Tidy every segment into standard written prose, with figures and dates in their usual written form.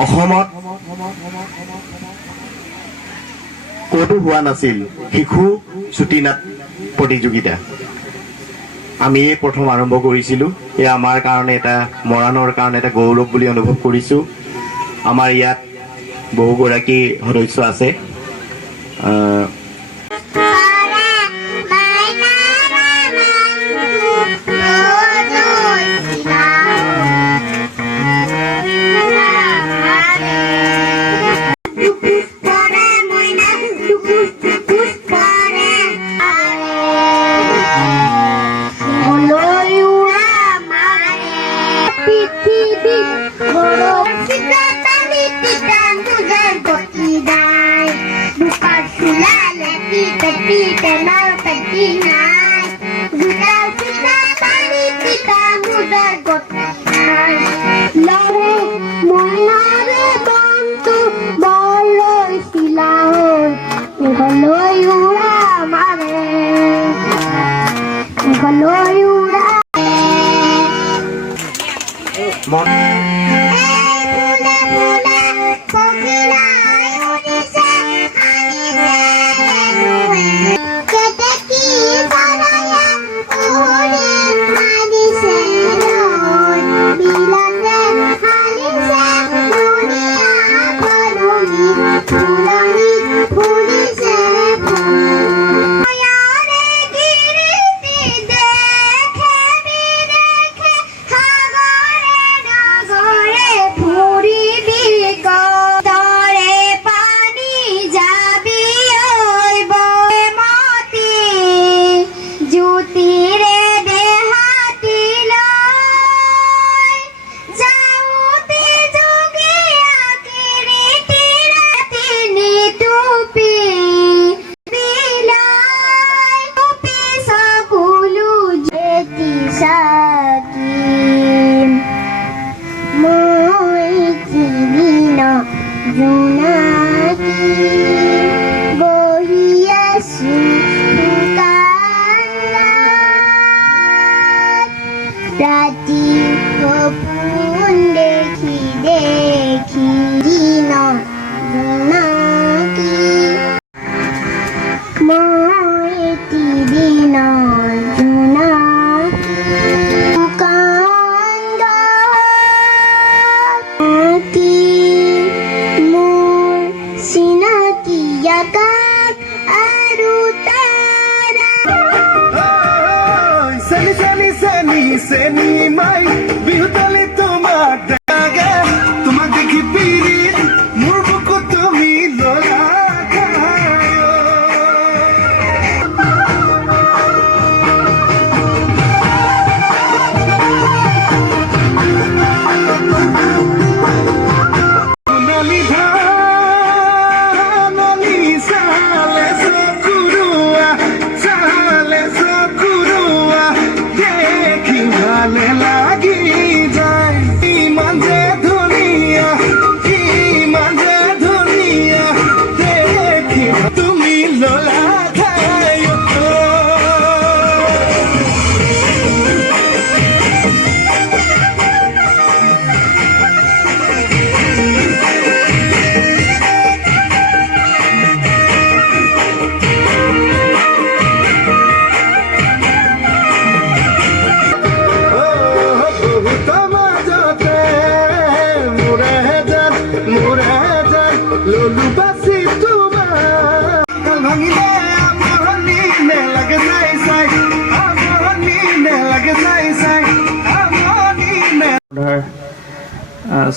অসমত ক'তো হোৱা নাছিল শিশু চুটিনাট প্ৰতিযোগিতা। আমিয়ে প্ৰথম আৰম্ভ কৰিছিলোঁ। এয়া আমাৰ কাৰণে এটা মৰাণৰ কাৰণে এটা গৌৰৱ বুলি অনুভৱ কৰিছোঁ। আমাৰ ইয়াত বহুগৰাকী সদস্য আছে।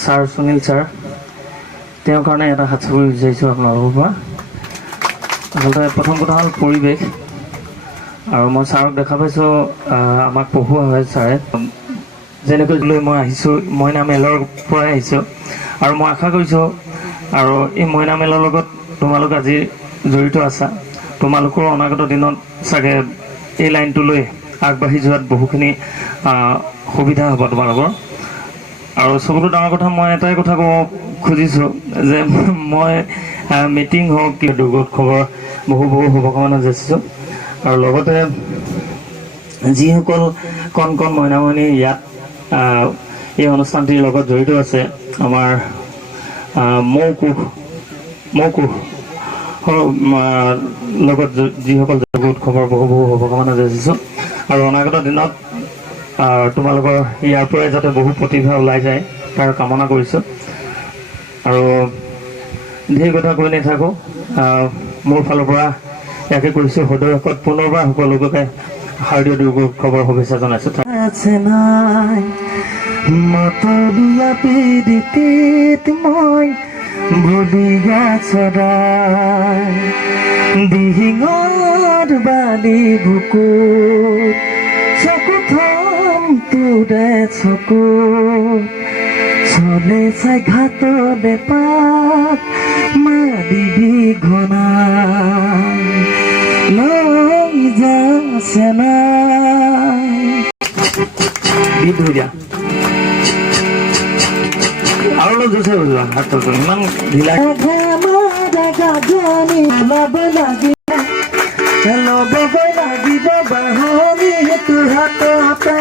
ছাৰ সুনীল ছাৰ, তেওঁৰ কাৰণে এটা হাত চাপৰি বিচাৰিছোঁ আপোনালোকৰ পৰা। আচলতে প্ৰথম কথা হ'ল পৰিৱেশ, আৰু মই ছাৰক দেখা পাইছোঁ আমাক পঢ়ুৱা হয় ছাৰে। যেনেকৈ লৈ মই আহিছোঁ মইনা মেলৰ পৰাই আহিছোঁ, আৰু মই আশা কৰিছোঁ আৰু এই মইনা মেলৰ লগত তোমালোক আজি জড়িত আছা। তোমালোকৰ অনাগত দিনত চাগে এই লাইনটো লৈ আগবাঢ়ি যোৱাত বহুখিনি সুবিধা হ'ব তোমালোকৰ। আৰু চবতো ডাঙৰ কথা মই এটাই কথা ক'ব খুজিছোঁ যে মই মিটিং হওক কি দুৰ্গোৎসৱৰ বহু শুভকামনা যাচিছোঁ। আৰু লগতে যিসকল কণ কণ মইনামণি ইয়াত এই অনুষ্ঠানটিৰ লগত জড়িত আছে, আমাৰ মৌকুশৰ লগত যিসকল যোগ উৎসৱৰ বহু বহু শুভকামনা যাচিছোঁ আৰু অনাগত দিনত তোমালোকৰ ইয়াৰ পৰাই যাতে বহু প্ৰতিভা ওলাই যায় তাৰ কামনা কৰিছোঁ আৰু ধেৰ কথা কৈ নাথাকোঁ মোৰ ফালৰ পৰা ইয়াকে কৰিছোঁ হৃদয়ত পুনৰবাৰ সকলোকে শাৰদীয় দুৰ্গ উৎসৱৰ শুভেচ্ছা জনাইছোঁ মতলীয়া পীড়িতিত মই ভুলিয়া চৰাই দিহিঙৰ বালি বুকুত চকু থম তোৰে চকুত চলে চাই ঘাটলে পাত মাৰিবি ঘনাই লৈ যা চেনাই গীত হৈ দিয়া আৰু অলপ জোৰছে বুজোৱা হাত তলটো ইমান ঢিলা ল'বগৈ লাগিব বাহনি তোৰ হাততে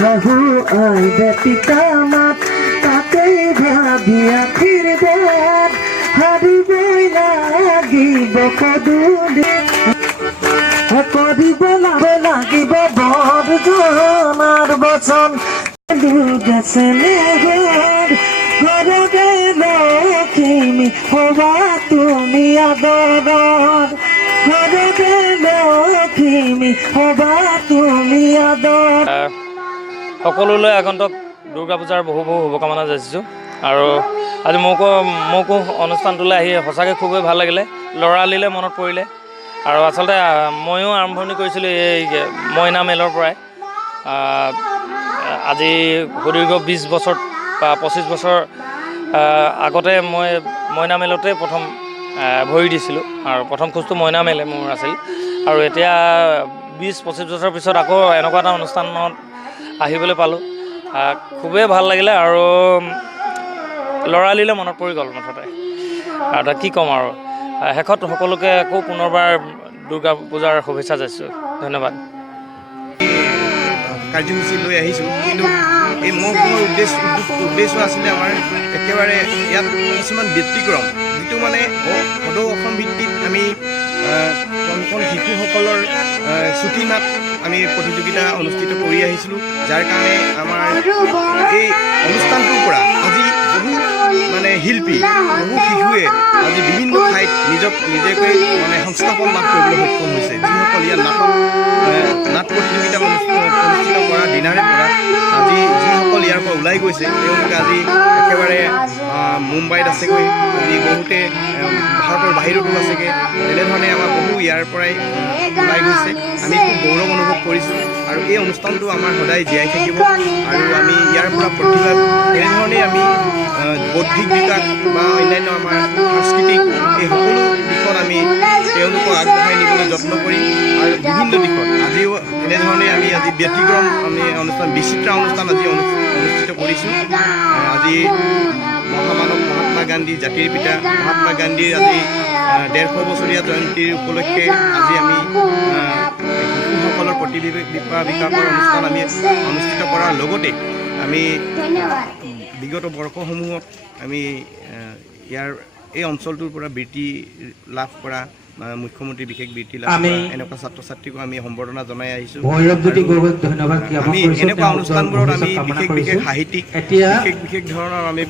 শাহু আই পিতা মাত তাতেই ভাবি আশীৰ্বাদ হাৰিবই লাগিব পদূলি কৰিব লাগিব বৰজনাৰ বচন গেছে ঘৰতে লখিমী হবা তুমি আদৰৰ ঘৰতে লখিমী হবা তুমি আদৰ সকলোলৈ আগন্তুক দুৰ্গা পূজাৰ বহু বহু শুভকামনা যাচিছোঁ আৰু আজি মৌকুশ অনুষ্ঠানটোলৈ আহি সঁচাকৈ খুবেই ভাল লাগিলে ল'ৰালিলৈ মনত পৰিলে আৰু আচলতে ময়ো আৰম্ভণি কৰিছিলোঁ এই মইনা মেলৰ পৰাই আজি সুদীৰ্ঘ 20 বছৰ বা 25 বছৰ আগতে মই মইনা মেলতে প্ৰথম ভৰি দিছিলোঁ আৰু প্ৰথম খোজটো মইনা মেলে মোৰ আছিল আৰু এতিয়া 20-25 বছৰ পিছত আকৌ এনেকুৱা এটা অনুষ্ঠানত আহিবলৈ পালোঁ খুবেই ভাল লাগিলে আৰু ল'ৰালিলৈ মনত পৰি গ'ল মুঠতে আৰু এটা কি ক'ম আৰু শেষত সকলোকে আকৌ পুনৰবাৰ দুৰ্গা পূজাৰ শুভেচ্ছা যাচিছোঁ ধন্যবাদ কাৰ্যসূচী লৈ আহিছোঁ কিন্তু এই মৌকুশৰ উদ্দেশ্য আছিলে আমাৰ একেবাৰে ইয়াত কিছুমান ব্যতিক্ৰম যিটো মানে সদৌ অসম ভিত্তিত আমি কণ কণ শিশুসকলৰ চুটি নাট আমি প্ৰতিযোগিতা অনুষ্ঠিত কৰি আহিছিলোঁ যাৰ কাৰণে আমাৰ এই অনুষ্ঠানটোৰ পৰা আজি বহু মানে শিল্পী বহু শিশুৱে আজি বিভিন্ন ঠাইত নিজেকৈ মানে সংস্থাপন লাভ কৰিবলৈ সক্ষম হৈছে যিসকল ইয়াত নাট প্ৰতিযোগিতা অনুষ্ঠিত কৰা দিনাৰে পৰা আজি যিসকল ইয়াৰ পৰা ওলাই গৈছে তেওঁলোকে আজি একেবাৰে মুম্বাইত আছেগৈ আজি বহুতে ভাৰতৰ বাহিৰতো আছেগৈ তেনেধৰণে আমাৰ বহু ইয়াৰ পৰাই ওলাই গৈছে আমি খুব গৌৰৱ অনুভৱ কৰিছোঁ আৰু এই অনুষ্ঠানটো আমাৰ সদায় জীয়াই থাকিব আৰু আমি ইয়াৰ পৰা প্ৰতিভা তেনেধৰণেই আমি বৌদ্ধিক বিকাশ বা অন্যান্য আমাৰ সাংস্কৃতিক এই সকলো দিশত আমি তেওঁলোকক আগবঢ়াই নিবলৈ যত্ন কৰিম আৰু বিভিন্ন দিশত আজিও এনেধৰণে আমি আজি ব্যতিক্ৰম আমি অনুষ্ঠান বিচিত্ৰ অনুষ্ঠান আজি অনুষ্ঠিত কৰিছোঁ আজি মহামানৱ মহাত্মা গান্ধী জাতিৰ পিতা মহাত্মা গান্ধীৰ আজি 150 বছৰীয়া জয়ন্তীৰ উপলক্ষে আজি আমি শিশুসকলৰ প্ৰতিভা বিকাশৰ অনুষ্ঠান আমি অনুষ্ঠিত কৰাৰ লগতে আমি বিগত বৰ্ষসমূহত আমি ইয়াৰ এই অঞ্চলটোৰ পৰা বৃত্তি লাভ কৰা মুখ্যমন্ত্ৰী বিশেষ বৃত্তি লাভ কৰা এনেকুৱা ছাত্ৰ ছাত্ৰীকো আমি সম্বৰ্ধনা জনাই আহিছোঁ আমি এনেকুৱা অনুষ্ঠানবোৰত আমি বিশেষ সাহিত্যিক বিশেষ ধৰণৰ আমি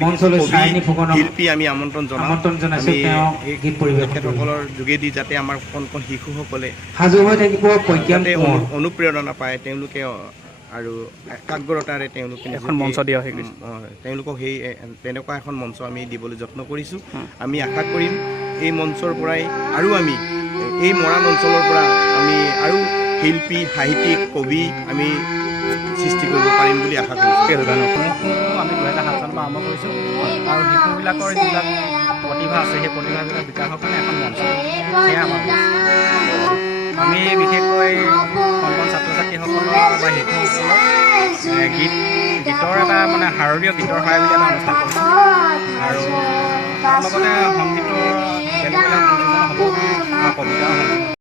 শিল্পী আমি আমন্ত্ৰণ জনাওঁ আমি তেখেতসকলৰ যোগেদি যাতে আমাৰ কণ কণ শিশুসকলে যাতে অনুপ্ৰেৰণা পায় তেওঁলোকে আৰু একাগ্ৰতাৰে তেওঁলোকে এখন মঞ্চ দিয়া হৈ গৈছে তেওঁলোকক সেই তেনেকুৱা এখন মঞ্চ আমি দিবলৈ যত্ন কৰিছোঁ আমি আশা কৰিম এই মঞ্চৰ পৰাই আৰু আমি এই মৰাণ অঞ্চলৰ পৰা আমি আৰু শিল্পী সাহিত্যিক কবি আমি সৃষ্টি কৰিব পাৰিম বুলি আশা কৰিছোঁ আমি 2007 চনৰ পৰা আৰম্ভ কৰিছোঁ আৰু শিশুবিলাকৰ যিবিলাক প্ৰতিভা আছে সেই প্ৰতিভাবিলাক বিকাশৰ কাৰণে এখন মঞ্চ সেয়া আমাৰ আমি বিশেষকৈ কণ কণ ছাত্ৰ ছাত্ৰীসকলৰ বা শিশুসকলক গীতৰ এটা মানে শাৰদীয় গীতৰ সহায় বুলি এটা অনুষ্ঠান কৰিছোঁ আৰু তাৰ লগতে সংগীতৰ বেলেগ বেলেগ হ'ব কবিতাও